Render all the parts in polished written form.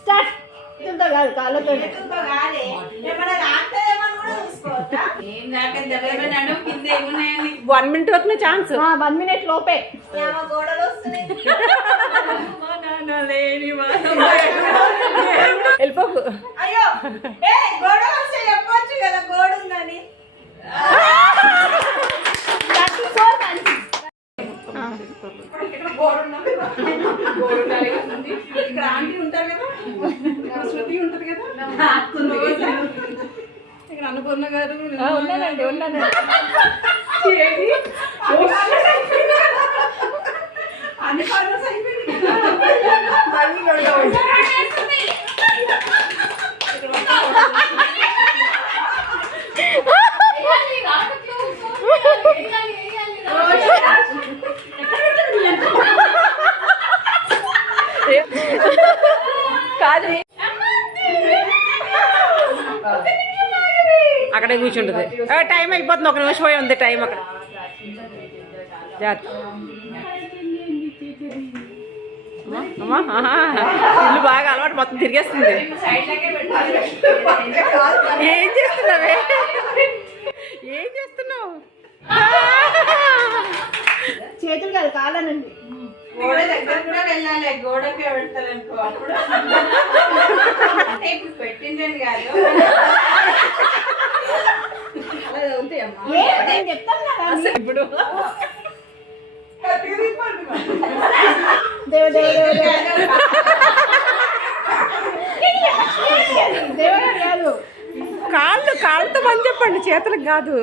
Start. ఇదంతా కాదు కాళ్ళతో. ఏం 1 minute వరకు ఛాన్స్. 1 minute లోపే. వెళ్ళిపోకు. అయ్యో గోడ వస్తే చెప్పొచ్చు కదా గోడ ఉందని. ఇక్కడ ఆంటీ ఉంటారు కదా, శృతి ఉంటది కదా, ఇక్కడ అన్నపూర్ణ గారు ఉన్నానండి. అన్ని ఫార్మర్స్ అయిపోయింది. కాదు అక్కడే కూర్చుంటుంది. టైం అయిపోతుంది, 1 నిమిషం పోయి ఉంది టైం అక్కడ. ఇల్లు బాగా అలవాటు, మొత్తం తిరిగేస్తుంది. ఏం చేస్తున్నావు? చేతులు కాదు కాలనండి. గోడ దగ్గర కూడా వెళ్ళాలి, గోడకే పెడతారు అనుకో. అప్పుడు అంటే ఇప్పుడు పెట్టిందని కాదు, ఇప్పుడు కాళ్ళతో పని చెప్పండి, చేతులకు కాదు.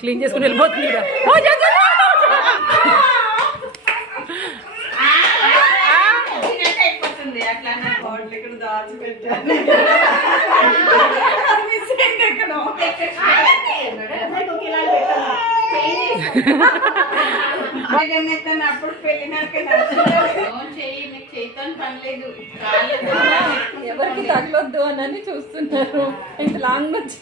క్లీన్ చేసుకుని వెళ్ళిపోతుంది. అట్లా ఇక్కడ దాచిపెట్టాను. అప్పుడు పెళ్ళినాక చేతో పనిలేదు, ఎవరికి తగలొద్దు అని చూస్తున్నారు. ఇంత లాంగ్ వచ్చి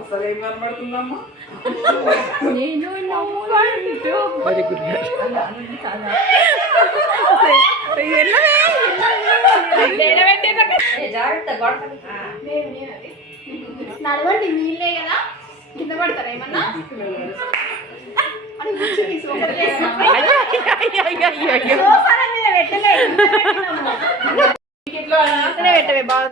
అసలు ఏం కనబడుతుందమ్మా? నేను నడవండి, వీళ్ళే కదా కింద పడతారా ఏమన్నా? పెట్టలే బాగుంది.